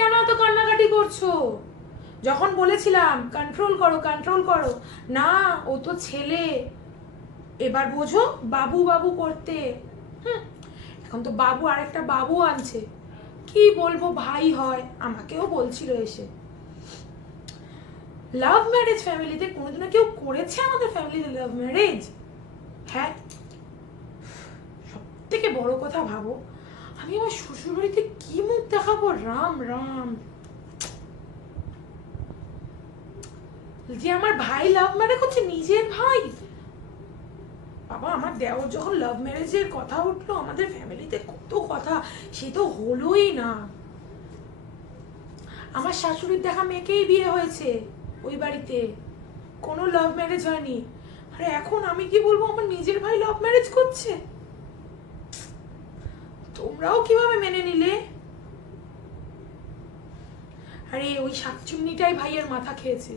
কেন এত কান্নাকাটি করছো? যখন বলেছিলাম কন্ট্রোল করো কন্ট্রোল করো, না ও তো ছেলে, এবার বোঝো বাবু বাবু করতে। এখন তো বাবু আরেকটা বাবু আনছে, কি বলবো, ভাই হয়। আমাকেও বলছিল এসে, লাভ ম্যারেজ ফ্যামিলিতে কোনোদিনও কেউ করেছে আমাদের ফ্যামিলিতে লাভ ম্যারেজ? হ্যাঁ, সব থেকে বড় কথা ভাবো, আমি আমার শ্বশুর বাড়িতে কি মুখ দেখাবো? রাম রাম, যে আমার ভাই লাভ ম্যারেজ করছে, নিজের ভাই। বাবা, আমার দেওর যখন লাভ ম্যারেজের কথা উঠলো আমাদের ফ্যামিলিতে, কত কথা, সে তো হলোই না। আমার শাশুড়ির দেখা মেয়েকেই বিয়ে হয়েছে ওই বাড়িতে, কোনো লাভ ম্যারেজ হয়নি। আরে এখন আমি কি বলবো, আমার নিজের ভাই লাভ ম্যারেজ করছে? তোমরাও কিভাবে মেনে নিলে? আরে ওই শাকচুন্নিটাই ভাইয়ের মাথা খেয়েছে।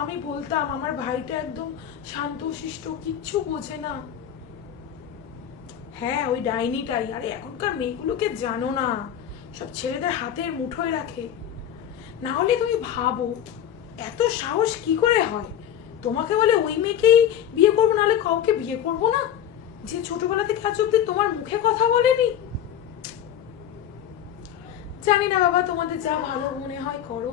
আমি বলতাম আমার ভাইটা একদম শান্তশিষ্ট, কিচ্ছু বোঝে না। হ্যাঁ, ওই ডাইনিটাই। আরে এখনকার মেয়েগুলোকে জানো না, সব ছেলেদের হাতের মুঠোয় রাখে। না হলে তুমি ভাবো এত সাহস কি করে হয়, তোমাকে বলে ওই মেয়েকেই বিয়ে করবো, নাহলে কাউকে বিয়ে করবো না, যে ছোটবেলা থেকে আজ অব্দি তোমার মুখে কথা বলেনি। জানি না বাবা, তোমাদের যা ভালো মনে হয় করো।